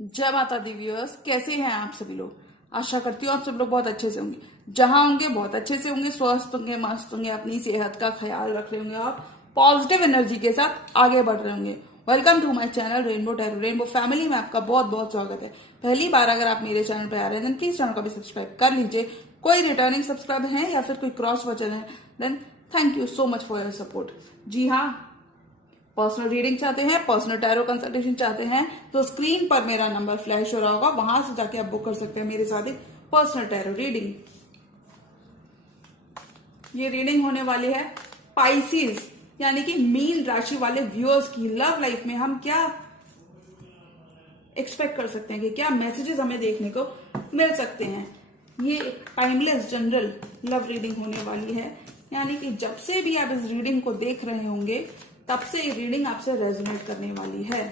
जय माता the viewers, कैसे हैं आप सभी लोग। आशा करती हूँ आप सब लोग बहुत अच्छे से होंगे। जहां होंगे बहुत अच्छे से होंगे, स्वस्थ होंगे, मस्त होंगे, अपनी सेहत का ख्याल रख रहे होंगे और पॉजिटिव एनर्जी के साथ आगे बढ़ रहे होंगे। Welcome to my channel rainbow tarot. Rainbow family में आपका बहुत बहुत स्वागत है। पहली बार अगर आप मेरे चैनल पर आ रहे हैं देन प्लीज चैनल को भी सब्सक्राइब कर लीजिए। कोई रिटर्निंग सब्सक्राइबर है या फिर कोई क्रॉस वर्जन है then thank you so much for your support. जी हाँ, पर्सनल रीडिंग चाहते हैं, पर्सनल टैरो कंसल्टेशन चाहते हैं तो स्क्रीन पर मेरा नंबर फ्लैश हो रहा होगा, वहां से जाके आप बुक कर सकते हैं मेरे साथ एक पर्सनल टैरो रीडिंग। ये रीडिंग होने वाली है पाइसिस यानी कि मीन राशि वाले व्यूअर्स की। लव लाइफ में हम क्या एक्सपेक्ट कर सकते हैं कि क्या मैसेजेस हमें देखने को मिल सकते हैं। ये एक टाइमलेस जनरल लव रीडिंग होने वाली है, यानी कि जब से भी आप इस रीडिंग को देख रहे होंगे तब से ये रीडिंग आपसे रेजोनेट करने वाली है।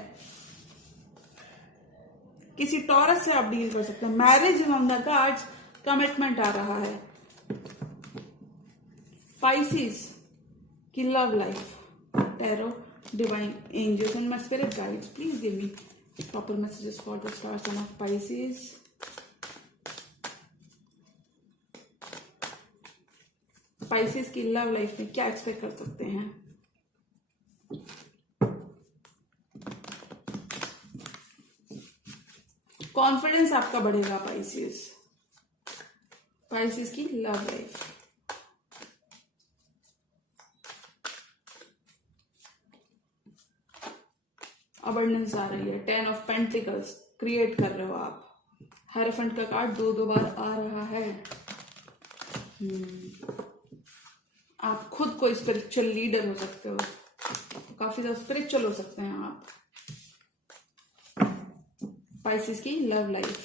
किसी टॉरस से आप डील कर सकते हैं। Marriage on the cards, commitment आ रहा है। पाइसिस की love life, tarot, divine angels and my spirit guides, please give me proper messages for the star sign of Pisces. Pisces की लव लाइफ में क्या एक्सपेक्ट कर सकते हैं। कॉन्फिडेंस आपका बढ़ेगा पाइसिस। पाइसिस की लव लाइफ, अबंडेंस आ रही है। 10 ऑफ पेंटिकल्स क्रिएट कर रहे हो आप। हेरोफेंट का कार्ड दो बार आ रहा है। आप खुद को स्पिरिचुअल लीडर हो सकते हो, काफी ज्यादा स्पिरिचुअल हो सकते हैं आप। पाइसिस की लव लाइफ,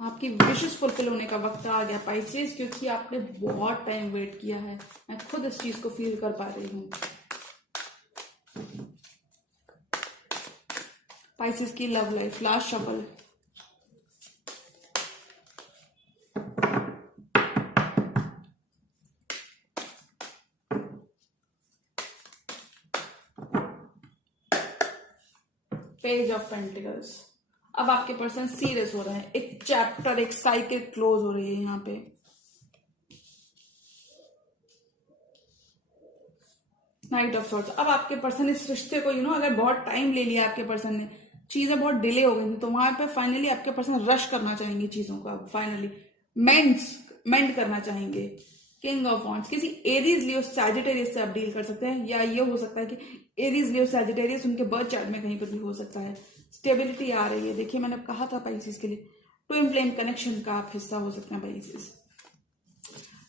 आपकी विशेष फुलफिल होने का वक्त आ गया पाइसिस, क्योंकि आपने बहुत टाइम वेट किया है। मैं खुद इस चीज को फील कर पा रही हूं। पाइसिस की love life, last shuffle. Page of pentacles. अब आपके पर्सन सीरियस हो रहे हैं। एक चैप्टर, एक साइकिल क्लोज हो रही है यहाँ पे। Knight of swords. अब आपके पर्सन इस रिश्ते को अगर बहुत टाइम ले लिया आपके पर्सन ने, चीजें बहुत डिले हो गई थी, तो वहां पे फाइनली आपके पर्सन रश करना चाहेंगे चीजों को। अब फाइनली मेंड करना चाहेंगे। किंग ऑफ वॉन्ड्स, किसी एरीज लियो सैजिटेरियस से आप डील कर सकते हैं, या ये हो सकता है कि एरीज लियो सैजिटेरियस उनके बर्थ चार्ट में कहीं पर भी हो सकता है। स्टेबिलिटी आ रही है। देखिए, मैंने कहा था पाइसिस के लिए ट्विन फ्लेम कनेक्शन का आप हिस्सा हो सकते हैं पाइसिस।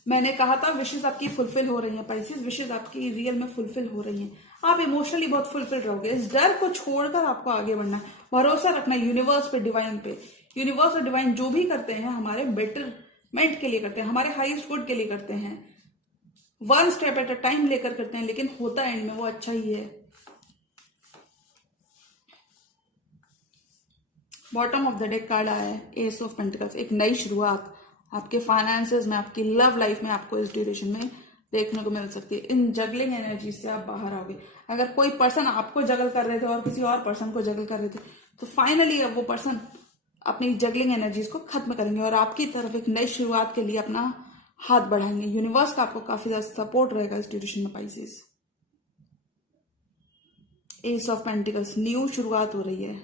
मैंने कहा था विशेष आपकी फुलफिल हो रही हैं पाइसिस, विशेष आपकी रियल में फुलफिल हो रही हैं। आप इमोशनली बहुत फुलफिल रहोगे। इस डर को छोड़कर आपको आगे बढ़ना है, भरोसा रखना है यूनिवर्स पे, डिवाइन पे। यूनिवर्स और डिवाइन जो भी करते हैं हमारे बेटरमेंट के लिए करते हैं, हमारे हाईएस्ट गुड के लिए करते हैं। One step at a time लेकर करते हैं, लेकिन होता एंड में वो अच्छा ही है। Bottom of the deck card आया है एस ऑफ पेंटिकल्स। एक नई शुरुआत आपके फाइनेंसेस में, आपकी लव लाइफ में आपको इस ड्यूरेशन में देखने को मिल सकती है। इन जगलिंग एनर्जी से आप बाहर आओगे। अगर कोई पर्सन आपको जगल कर रहे थे और किसी और पर्सन को जगल कर रहे थे, तो फाइनली अब वो पर्सन अपनी जगलिंग एनर्जीज को खत्म करेंगे और आपकी तरफ एक नई शुरुआत के लिए अपना हाथ बढ़ाएंगे। यूनिवर्स का आपको काफी ज्यादा सपोर्ट रहेगा इस ड्यूरेशन में Pisces. Ace of pentacles, new शुरुआत हो रही है।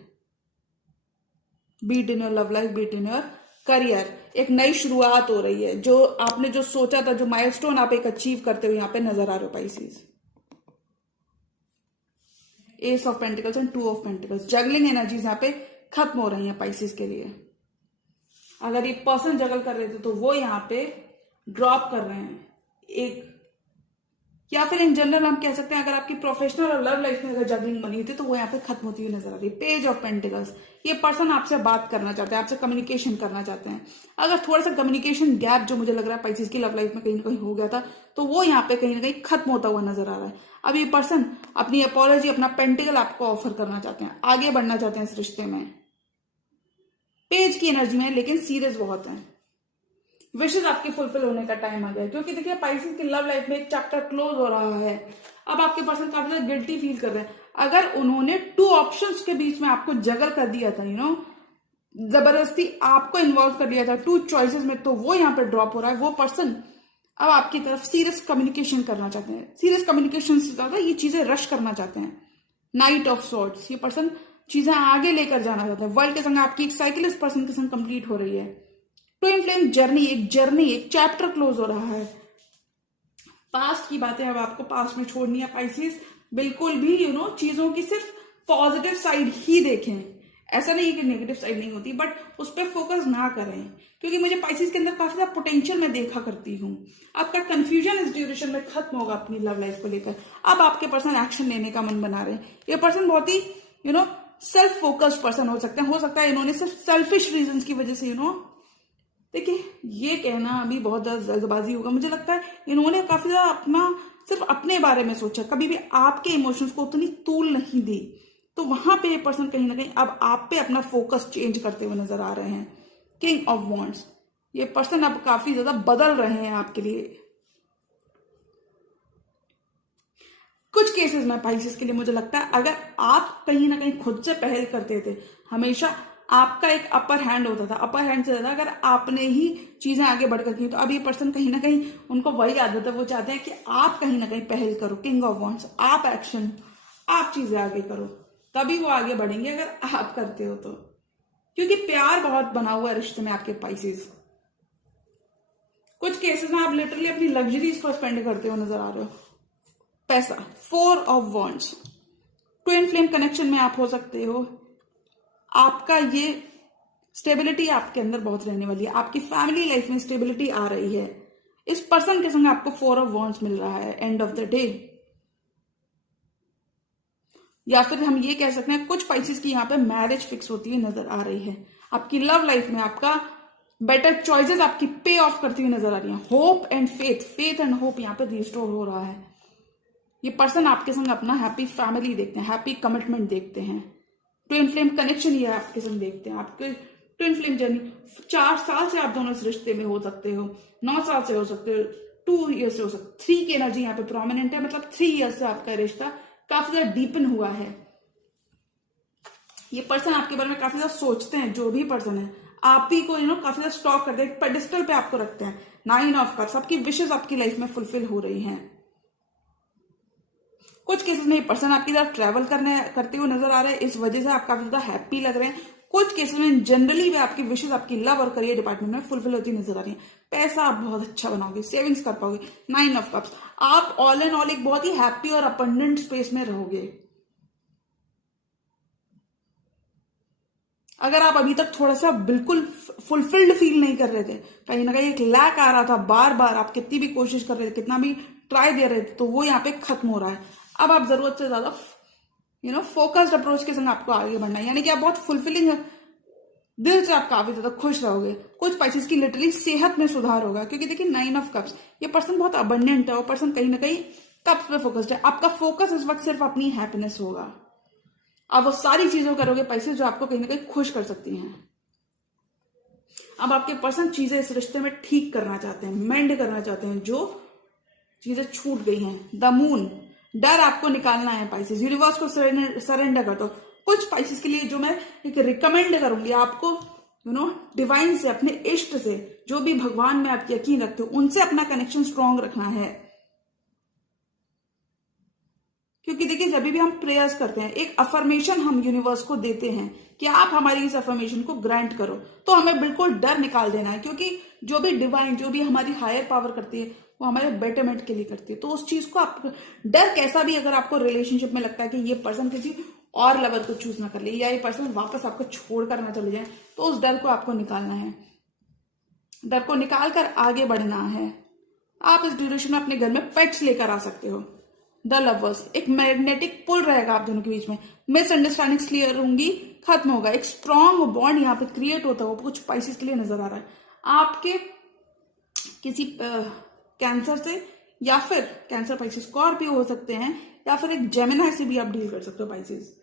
Be it in your love life, be it in your career, एक नई शुरुआत हो रही है। जो आपने जो सोचा था, जो माइलस्टोन आप एक अचीव करते हुए यहाँ पे नजर आ रहे हो Pisces. Ace of pentacles and 2 of pentacles, juggling energies यहाँ पे खत्म हो रही हैं पाइसिस के लिए। अगर ये पर्सन जगल कर रहे थे तो वो यहाँ पे ड्रॉप कर रहे हैं एक, या फिर इन जनरल हम कह सकते हैं अगर आपकी प्रोफेशनल और लव लाइफ में अगर जगलिंग बनी हुई थी तो वो यहाँ पे खत्म होती हुई नजर आ रही है। पेज ऑफ पेंटिकल्स, ये पर्सन आपसे बात करना चाहते हैं, आपसे कम्युनिकेशन करना चाहते हैं। अगर थोड़ा सा कम्युनिकेशन गैप जो मुझे लग रहा है पाइसिस की लव लाइफ में कहीं ना कहीं हो गया था, तो वो यहाँ पे कहीं ना कहीं खत्म होता हुआ नजर आ रहा है। अब ये पर्सन अपनी अपॉलॉजी, अपना पेंटिकल आपको ऑफर करना चाहते हैं, आगे बढ़ना चाहते हैं इस रिश्ते में। पेज की एनर्जी में, लेकिन सीरियस बहुत है। विशेष आपके फुलफिल होने का टाइम आ गया, क्योंकि देखिए पाइसिस की लव लाइफ में एक चैप्टर क्लोज हो रहा है। अब आपके पर्सन काफी ज्यादा गिल्टी फील कर रहे हैं। अगर उन्होंने टू ऑप्शंस के बीच में आपको जगल कर दिया था, जबरदस्ती आपको इन्वॉल्व कर लिया था टू चॉइसेस में, तो वो यहाँ पे ड्रॉप हो रहा है। वो पर्सन अब आपकी तरफ सीरियस कम्युनिकेशन करना चाहते हैं। सीरियस कम्युनिकेशन से ज्यादा ये चीजें रश करना चाहते हैं। नाइट ऑफ सॉर्ड्स, ये पर्सन चीजें आगे लेकर जाना चाहता है। वर्ल्ड के संग आपकी एक साइकिल इस पर्सन के संग कंप्लीट हो रही है। ट्विन फ्लेम जर्नी, एक चैप्टर क्लोज हो रहा है। पास्ट की बातें अब आपको पास्ट में छोड़नी है पाइसेस। बिल्कुल भी चीजों की सिर्फ पॉजिटिव साइड ही देखें। ऐसा नहीं है कि नेगेटिव साइड नहीं होती, बट उस पर फोकस ना करें, क्योंकि मुझे पाइसेस के अंदर काफी ज्यादा पोटेंशियल मैं देखा करती हूँ। आपका कंफ्यूजन इस ड्यूरेशन में खत्म होगा अपनी लव लाइफ को लेकर। अब आपके पर्सन एक्शन लेने का मन बना रहे हैं। ये पर्सन बहुत ही सेल्फ फोकस्ड पर्सन हो सकता है इन्होंने सिर्फ सेल्फिश रीजंस की वजह से देखिए, ये कहना अभी बहुत ज्यादा जल्दबाजी होगा। मुझे लगता है इन्होंने काफी ज्यादा सिर्फ अपने बारे में सोचा, कभी भी आपके इमोशंस को उतनी तूल नहीं दी। तो वहां पे ये पर्सन कहीं ना कहीं अब आप पे अपना फोकस चेंज करते हुए नजर आ रहे हैं। किंग ऑफ वॉन्ड्स, ये पर्सन अब काफी ज्यादा बदल रहे हैं आपके लिए। कुछ केसेस में पाइसेस के लिए मुझे लगता है अगर आप कहीं ना कहीं खुद से पहल करते थे, हमेशा आपका एक अपर हैंड होता था। अपर हैंड से ज्यादा अगर आपने ही चीजें आगे बढ़कर की, तो अब ये पर्सन कहीं ना कहीं उनको वही आदत है, वो चाहते हैं कि आप कहीं ना कहीं पहल करो। किंग ऑफ वॉन्ड्स, आप एक्शन, आप चीजें आगे करो, तभी वो आगे बढ़ेंगे अगर आप करते हो तो। क्योंकि प्यार बहुत बना हुआ है रिश्ते में आपके पाइसेस। कुछ केसेस में आप लिटरली अपनी लग्जरीज को स्पेंड करते हो नजर आ रहे हो। पैसा, 4 of wands, twin flame connection में आप हो सकते हो। आपका ये स्टेबिलिटी आपके अंदर बहुत रहने वाली है। आपकी फैमिली लाइफ में स्टेबिलिटी आ रही है। इस पर्सन के संग आपको 4 ऑफ वॉन्ड्स मिल रहा है एंड ऑफ द डे। या फिर हम ये कह सकते हैं कुछ पाइसेस की यहाँ पे मैरिज फिक्स होती हुई नजर आ रही है। आपकी लव लाइफ में आपका बेटर चॉइसेस आपकी पे ऑफ करती हुई नजर आ रही है। Hope and faith and hope यहाँ पे रिस्टोर हो रहा है। ये पर्सन आपके संग अपना हैप्पी फैमिली देखते हैं, हैप्पी कमिटमेंट देखते हैं। ट्विन फ्लेम कनेक्शन ये आपके संग देखते हैं। आपके ट्विन फ्लेम जर्नी 4 साल से आप दोनों इस रिश्ते में हो सकते हो, 9 साल से हो सकते हो, 2 ईयर्स से हो सकते हो। 3 की एनर्जी यहाँ पे प्रोमिनेंट है, मतलब 3 ईयर्स से आपका रिश्ता काफी ज्यादा डीपन हुआ है। ये पर्सन आपके बारे में काफी ज्यादा सोचते हैं। जो भी पर्सन है आप ही को काफी ज्यादा स्टॉक करते हैं, पेडिस्टल पे आपको रखते हैं। 9 ऑफ कप्स, आपकी विशेष आपकी लाइफ में फुलफिल हो रही हैं। कुछ केसेस में ये पर्सन आपकी तरफ ट्रैवल करते हुए नजर आ रहे हैं, इस वजह से आप काफी ज्यादा हैप्पी लग रहे हैं। कुछ केसेस में जनरली वे आपकी विशेष आपकी लव और करियर डिपार्टमेंट में फुलफिल होती नजर आ रही है। पैसा आप बहुत अच्छा बनाओगे, सेविंग्स कर पाओगे। 9 ऑफ कप्स, आप ऑल एंड ऑल एक बहुत ही हैप्पी और अबंडेंट स्पेस में रहोगे। अगर आप अभी तक थोड़ा सा बिल्कुल फुलफिल्ड फील नहीं कर रहे थे, कहीं ना कहीं एक लैक आ रहा था, बार बार आप कितनी भी कोशिश कर रहे थे, कितना भी ट्राई दे रहे थे, तो वो यहाँ पे खत्म हो रहा है। अब आप जरूरत से ज्यादा फोकस्ड अप्रोच के संग आपको आगे बढ़ना है, यानी कि आप बहुत फुलफिलिंग दिल से आप काफी ज्यादा खुश रहोगे। कुछ पाइसेस की लिटरली सेहत में सुधार होगा, क्योंकि देखिए 9 ऑफ कप्स, ये पर्सन बहुत अबंडेंट है। वो पर्सन कहीं ना कहीं कप्स पे फोकस्ड है। आपका फोकस इस वक्त सिर्फ अपनी हैप्पीनेस होगा। आप वो सारी चीजों करोगे पाइसेस जो आपको कहीं ना कहीं खुश कर सकती हैं। अब आपके पर्सन चीजें इस रिश्ते में ठीक करना चाहते हैं, मेंड करना चाहते हैं, जो चीजें छूट गई हैं। द मून, डर आपको निकालना है पाइसेस। यूनिवर्स को सरेंडर कर दो। कुछ पाइसेस के लिए जो मैं एक रिकमेंड करूंगी आपको, डिवाइन से, अपने इष्ट से, जो भी भगवान में आप यकीन रखते हो, उनसे अपना कनेक्शन स्ट्रॉन्ग रखना है। क्योंकि देखिए जब भी हम प्रेयर्स करते हैं, एक अफर्मेशन हम यूनिवर्स को देते हैं कि आप हमारी इस अफर्मेशन को ग्रांट करो, तो हमें बिल्कुल डर निकाल देना है। क्योंकि जो भी डिवाइन, जो भी हमारी हायर पावर करती है, वो हमारे बेटरमेंट के लिए करती है। तो उस चीज को आप, डर कैसा भी अगर आपको रिलेशनशिप में लगता है कि ये पर्सन किसी और लवर को चूज ना कर ले, या ये पर्सन वापस आपको छोड़कर ना चले जाए, तो उस डर को आपको निकालना है। डर को निकाल कर आगे बढ़ना है। आप इस ड्यूरेशन में अपने घर में पेट्स लेकर आ सकते हो। द लवर्स, एक मैग्नेटिक पुल रहेगा आप दोनों के बीच में। मिसअंडरस्टैंडिंग्स क्लियर होंगी, खत्म होगा। एक स्ट्रॉन्ग बॉन्ड यहाँ पे क्रिएट होता है। वो कुछ पाइसेस के लिए नजर आ रहा है। आपके किसी कैंसर से, या फिर कैंसर पाइसेस स्कॉर्पियो हो सकते हैं, या फिर एक जेमिनी से भी आप डील कर सकते हो पाइसेस।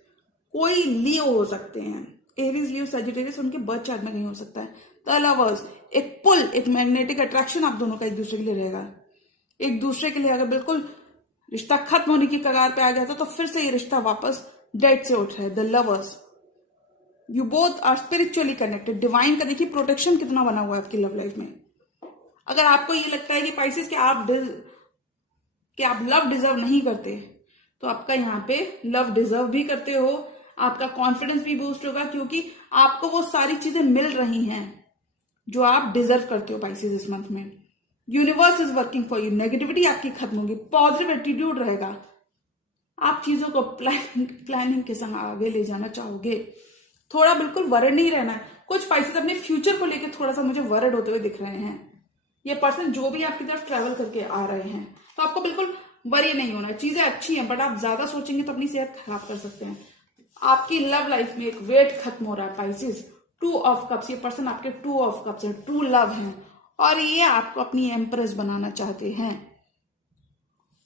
कोई लियो हो सकते हैं, एरीज, लियो, सजिटेरियस, उनके बर्थ चार्ट में नहीं हो सकता है। द लवर्स, एक पुल, एक मैग्नेटिक अट्रैक्शन आप दोनों का एक दूसरे के लिए रहेगा। एक दूसरे के लिए अगर बिल्कुल रिश्ता खत्म होने की कगार पे आ गया था, तो फिर से ये रिश्ता वापस डेड से उठ रहा है। The lovers, you both are spiritually connected. Divine का देखिए प्रोटेक्शन कितना बना हुआ है आपकी लव लाइफ में। अगर आपको ये लगता है कि पाइसेस कि आप लव डिजर्व नहीं करते, तो आपका यहाँ पे लव डिजर्व भी करते हो। आपका कॉन्फिडेंस भी बूस्ट होगा, क्योंकि आपको वो सारी चीजें मिल रही हैं जो आप डिजर्व करते हो पाइसेस इस मंथ में। Universe is working for you. Negativity आपकी खत्म होगी, पॉजिटिव एटीट्यूड रहेगा। आप चीजों को प्लानिंग के संग आगे ले जाना चाहोगे। थोड़ा बिल्कुल वरिड नहीं रहना है। कुछ पाइसेस अपने फ्यूचर को लेकर थोड़ा सा मुझे वरिड होते हुए दिख रहे हैं। ये पर्सन जो भी आपकी तरफ ट्रेवल करके आ रहे हैं, तो आपको बिल्कुल वरी नहीं होना है। चीजें अच्छी हैं, बट आप ज्यादा सोचेंगे तो अपनी सेहत खराब कर सकते हैं। आपकी लव लाइफ में एक वेट खत्म हो रहा है पाइसेस। 2 ऑफ कप्स, ये पर्सन आपके 2 ऑफ कप्स है, ट्रू लव है, और ये आपको अपनी एम्प्रेस बनाना चाहते हैं।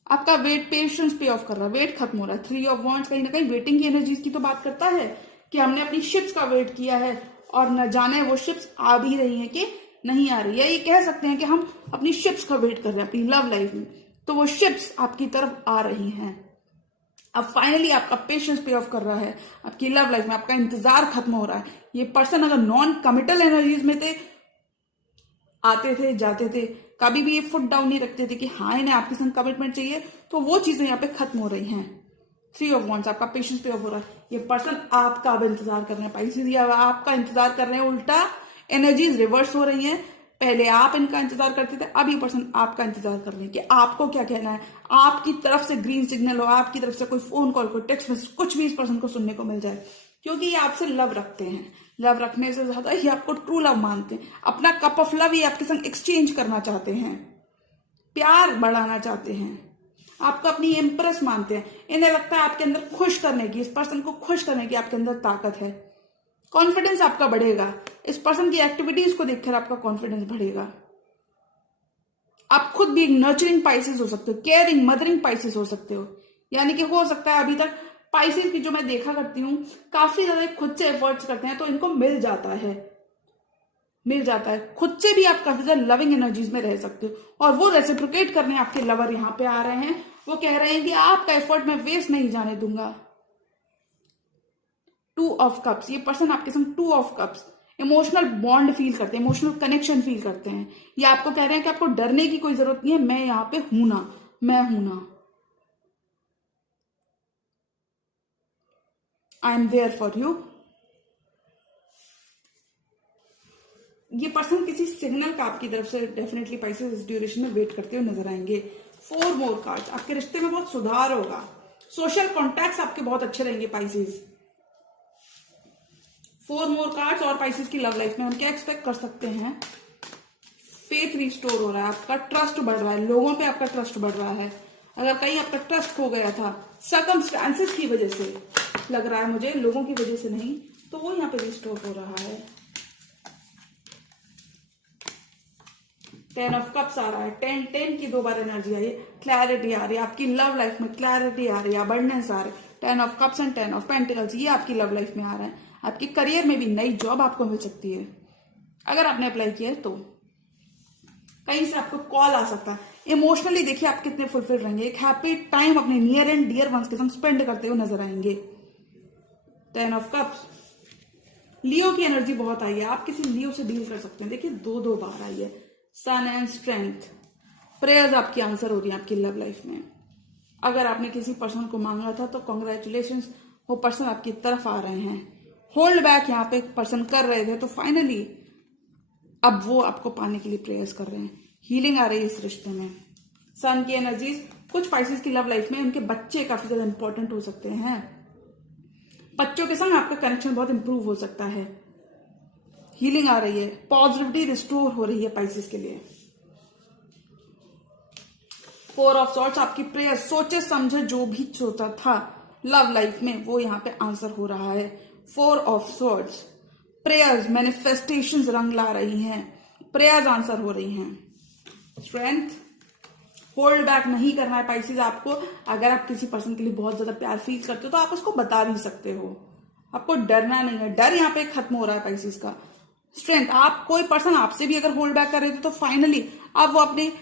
आपका वेट पेशेंस पे ऑफ कर रहा है, वेट खत्म हो रहा है। 3 ऑफ वॉन्ड्स कहीं ना कहीं वेटिंग की एनर्जीज की तो बात करता है कि हमने अपनी शिप्स का वेट किया है और न जाने वो शिप्स आ भी रही हैं कि नहीं आ रही है। ये कह सकते हैं कि हम अपनी शिप्स का वेट कर रहे हैं अपनी लव लाइफ में, तो वो शिप्स आपकी तरफ आ रही हैं। अब फाइनली आपका पेशेंस पे ऑफ कर रहा है आपकी लव लाइफ में। आपका इंतजार खत्म हो रहा है। ये पर्सन अगर नॉन कमिटल एनर्जीज में थे, आते थे जाते थे, कभी भी ये फुट डाउन नहीं रखते थे कि हाँ इन्हें आपके संग कमिटमेंट चाहिए, तो वो चीजें यहाँ पे खत्म हो रही हैं। 3 ऑफ वॉन्ड्स, आपका पेशेंस पे ऑफ हो रहा है। ये पर्सन आपका अब इंतजार कर रहे हैं पाइसेस, या आपका इंतजार कर रहे हैं। उल्टा एनर्जीज रिवर्स हो रही हैं। पहले आप इनका इंतजार करते थे, अब ये पर्सन आपका इंतजार कर रहे हैं कि आपको क्या कहना है। आपकी तरफ से ग्रीन सिग्नल हो, आपकी तरफ से कोई फोन कॉल, कोई टेक्स्ट मैसेज, कुछ भी इस पर्सन को सुनने को मिल जाए, क्योंकि ये आपसे लव रखते हैं। लव रखने से ज्यादा ये आपको ट्रू लव मानते हैं। अपना कप ऑफ लव ये आपके संग एक्सचेंज करना चाहते हैं, प्यार बढ़ाना चाहते हैं, आपको अपनी एम्प्रेस मानते हैं। इन्हें लगता है आपके अंदर खुश करने की, इस पर्सन को खुश करने की आपके अंदर ताकत है। कॉन्फिडेंस आपका बढ़ेगा। इस पर्सन की एक्टिविटीज को देखकर आपका कॉन्फिडेंस बढ़ेगा। आप खुद भी एक नर्चरिंग पाइसेस हो सकते हो, केयरिंग मदरिंग पाइसेस हो सकते हो। यानी कि हो सकता है अभी तक पाइसेस की जो मैं देखा करती हूँ, काफी ज्यादा खुद से एफर्ट्स करते हैं, तो इनको मिल जाता है। खुद से भी आप काफी ज्यादा लविंग एनर्जीज में रह सकते हो, और वो रेसिप्रोकेट करने आपके लवर यहाँ पे आ रहे हैं। वो कह रहे हैं कि आपका एफर्ट मैं वेस्ट नहीं जाने दूंगा। 2 ऑफ कप्स, ये पर्सन आपके संग 2 of cups, emotional bond feel करते हैं, इमोशनल कनेक्शन फील करते हैं। ये आपको कह रहे हैं कि आपको डरने की कोई जरूरत नहीं है, मैं यहाँ पे हूं ना, मैं हूं ना, I am there for you. ये पर्सन किसी सिग्नल का आपकी तरफ से डेफिनेटली पाइसेस इस ड्यूरेशन में वेट करते हुए नजर आएंगे। 4 मोर कार्ड्स, आपके रिश्ते में बहुत सुधार होगा। सोशल कॉन्टैक्ट्स आपके बहुत अच्छे रहेंगे पाइसेस। 4 मोर कार्ड्स और पाइसेस की लव लाइफ में हम क्या एक्सपेक्ट कर सकते हैं। फेथ रिस्टोर हो रहा है, आपका ट्रस्ट बढ़ रहा है, लोगों पे आपका ट्रस्ट बढ़ रहा है। अगर कहीं आपका ट्रस्ट खो गया था सर्कमस्टांसेस की वजह से, लग रहा है मुझे लोगों की वजह से नहीं, तो वो यहाँ पे रिस्टोर हो रहा है। 10 ऑफ कप्स आ रहा है, 10 की 2 बार एनर्जी आई है, क्लैरिटी आ रही है आपकी लव लाइफ में, क्लैरिटी आ रही है, अबंडेंस आ रही है। 10 of cups and 10 of pentacles, ये आपकी लव लाइफ में आ रहा है। आपके करियर में भी नई जॉब आपको मिल सकती है, अगर आपने अप्लाई किया है तो। कहीं से आपको कॉल आ सकता है। इमोशनली देखिए आप कितने फुलफिल रहेंगे, एक हैप्पी टाइम अपने नियर एंड डियर वंस के साथ स्पेंड करते हुए नजर आएंगे। 10 ऑफ कप्स, लियो की एनर्जी बहुत आई है, आप किसी लियो से डील कर सकते हैं। देखिए 2 बार आई है, सन एंड स्ट्रेंथ। प्रेयर्स आपकी आंसर हो रही है आपकी लव लाइफ में। अगर आपने किसी पर्सन को मांगा था तो कॉन्ग्रेचुलेशंस, वो पर्सन आपकी तरफ आ रहे हैं। होल्ड बैक यहाँ पे पर्सन कर रहे थे, तो फाइनली अब वो आपको पाने के लिए प्रेयर्स कर रहे हैं। हीलिंग आ रही है इस रिश्ते में। सन की एनर्जीज, कुछ पाइसेस की लव लाइफ में उनके बच्चे काफी ज्यादा इंपॉर्टेंट हो सकते हैं। बच्चों के संग आपका कनेक्शन बहुत इंप्रूव हो सकता है। हीलिंग आ रही है, पॉजिटिविटी रिस्टोर हो रही है पाइसेस के लिए। 4 ऑफ सॉर्ड्स, आपकी प्रेयर, सोचे समझे जो भी सोचा था लव लाइफ में, वो यहाँ पे आंसर हो रहा है। 4 ऑफ सॉर्ड्स, प्रेयर्स, मैनिफेस्टेशंस रंग ला रही हैं, प्रेयर्स आंसर हो रही हैं। स्ट्रेंथ, होल्ड बैक नहीं करना है पाइसेस आपको। अगर आप किसी पर्सन के लिए बहुत ज्यादा प्यार फील करते हो तो आप उसको बता भी सकते हो, आपको डरना नहीं है। डर यहाँ पे खत्म हो रहा है पाइसेस का। स्ट्रेंथ, आप कोई पर्सन आपसे भी अगर होल्ड बैक कर रहे थे तो फाइनली अब वो अपने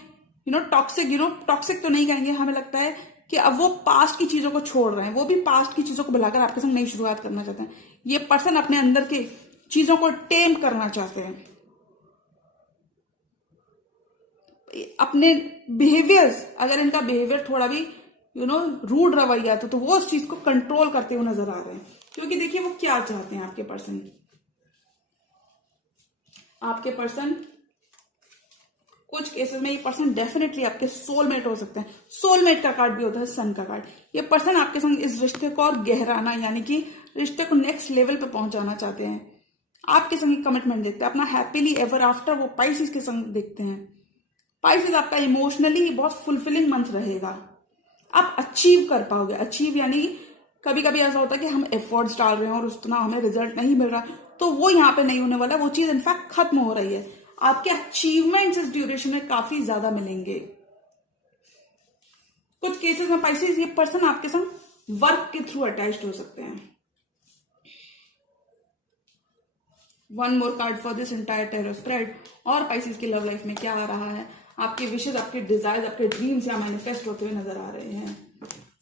टॉक्सिक तो नहीं कहेंगे, हमें लगता है कि अब वो पास्ट की चीजों को छोड़ रहे हैं, वो भी पास्ट की चीजों को भुलाकर आपके संग नई शुरुआत करना चाहते हैं। ये पर्सन अपने अंदर की चीजों को टेम करना चाहते हैं। अपने बिहेवियर्स, अगर इनका बिहेवियर थोड़ा भी रूड रवैया तो वो उस चीज को कंट्रोल करते हुए नजर आ रहे हैं। क्योंकि देखिए वो क्या चाहते हैं आपके पर्सन। आपके पर्सन कुछ केसेस में ये पर्सन डेफिनेटली आपके सोलमेट हो सकते हैं। सोलमेट का कार्ड भी होता है सन का कार्ड। ये पर्सन आपके संग इस रिश्ते को और गहराना, यानी कि रिश्ते को नेक्स्ट लेवल पे पहुंचाना चाहते हैं। आपके संग कमिटमेंट देखते हैं, अपना हैप्पीली एवर आफ्टर वो पाइसेस के संग देखते हैं। पाइसेस आपका इमोशनली बहुत फुलफिलिंग मंथ रहेगा। आप अचीव कर पाओगे। अचीव यानी कभी कभी ऐसा होता है कि हम एफर्ट्स डाल रहे हैं और उतना हमें रिजल्ट नहीं मिल रहा, तो वो यहाँ पे नहीं होने वाला। वो चीज इनफैक्ट खत्म हो रही है। आपके अचीवमेंट्स इस ड्यूरेशन में काफी ज्यादा मिलेंगे। कुछ केसेस में पाइसेस ये पर्सन आपके संग वर्क के थ्रू अटैच्ड हो सकते हैं। One more card for this entire tarot spread. और पाइसेस की लव लाइफ में क्या आ रहा है? आपके विशेष, आपके डिजायर, आपके ड्रीम्स यहाँ मैनिफेस्ट होते हुए नजर आ रहे हैं।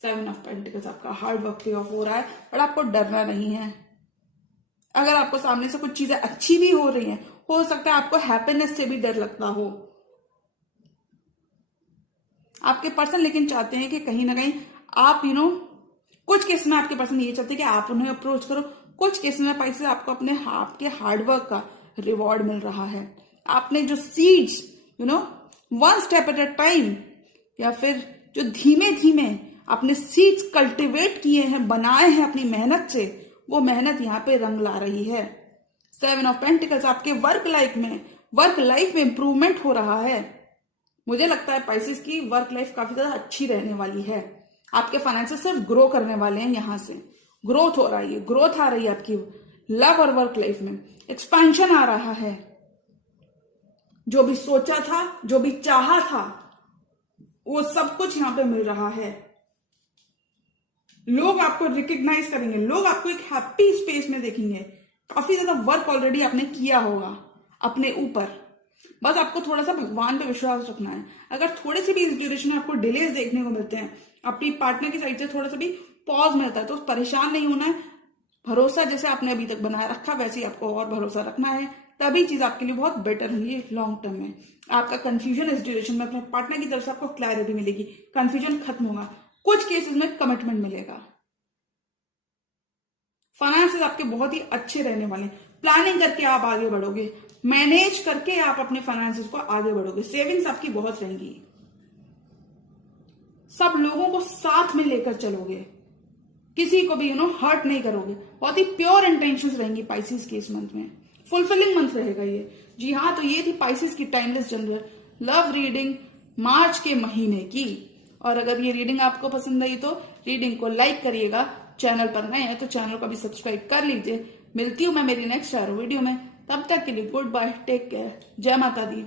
7 ऑफ पेंटिकल्स, आपका हार्ड वर्क पे ऑफ हो रहा है, पर आपको डरना नहीं है। अगर आपको सामने से कुछ चीजें अच्छी भी हो रही हैं, हो सकता है आपको हैप्पीनेस से भी डर लगता हो। आपके पर्सन लेकिन चाहते हैं कि कहीं ना कहीं आप कुछ केस में आपके पर्सन ये चाहते हैं कि आप उन्हें अप्रोच करो। कुछ केस में पाइसेस आपको अपने आपके हार्डवर्क का रिवॉर्ड मिल रहा है। आपने जो seeds one step at a time, या फिर जो धीमे धीमे अपने सीड्स कल्टीवेट किए हैं, बनाए हैं अपनी मेहनत से, वो मेहनत यहाँ पे रंग ला रही है। 7 ऑफ पेंटिकल्स, आपके वर्क लाइफ में इंप्रूवमेंट हो रहा है। मुझे लगता है पाइसेस की वर्क लाइफ काफी ज्यादा अच्छी रहने वाली है। आपके फाइनेंसेस सिर्फ ग्रो करने वाले हैं। यहां से ग्रोथ हो रही है, ग्रोथ आ रही है आपकी लव और वर्क लाइफ में। एक्सपेंशन आ रहा है। जो भी सोचा था, जो भी चाहा था, वो सब कुछ यहां पे मिल रहा है। लोग आपको रिकग्नाइज करेंगे, लोग आपको एक हैप्पी स्पेस में देखेंगे। काफी ज्यादा वर्क ऑलरेडी आपने किया होगा अपने ऊपर। बस आपको थोड़ा सा भगवान पे विश्वास रखना है। अगर थोड़े से भी इस ड्यूरेशन में आपको डिलेज देखने को मिलते हैं, अपनी पार्टनर की साइड से थोड़ा सा भी पॉज मिलता है, तो परेशान नहीं होना है। भरोसा जैसे आपने अभी तक बनाए रखा, वैसे ही आपको और भरोसा रखना है। तभी चीज आपके लिए बहुत बेटर होगी लॉन्ग टर्म में। आपका कंफ्यूजन इस ड्यूरेशन में अपने पार्टनर की तरफ से आपको क्लैरिटी मिलेगी, कंफ्यूजन खत्म होगा। कुछ केसेस में कमिटमेंट मिलेगा। फाइनेंसेस आपके बहुत ही अच्छे रहने वाले हैं। प्लानिंग करके आप आगे बढ़ोगे, मैनेज करके आप अपने फाइनेंसेस को आगे बढ़ोगे। सेविंग्स आपकी बहुत रहेंगी। सब लोगों को साथ में लेकर चलोगे, किसी को भी हर्ट नहीं करोगे। बहुत ही प्योर इंटेंशंस रहेंगी पाइसेस के इस मंथ में। फुलफिलिंग मंथ रहेगा ये। जी हाँ, तो ये थी पाइसेस की टाइमलेस जनरल लव रीडिंग मार्च के महीने की। और अगर ये रीडिंग आपको पसंद आई तो रीडिंग को लाइक करिएगा। चैनल पर नए हैं तो चैनल को भी सब्सक्राइब कर लीजिए। मिलती हूं मैं मेरी नेक्स्ट वीडियो में। तब तक के लिए गुड बाय, टेक केयर, जय माता दी।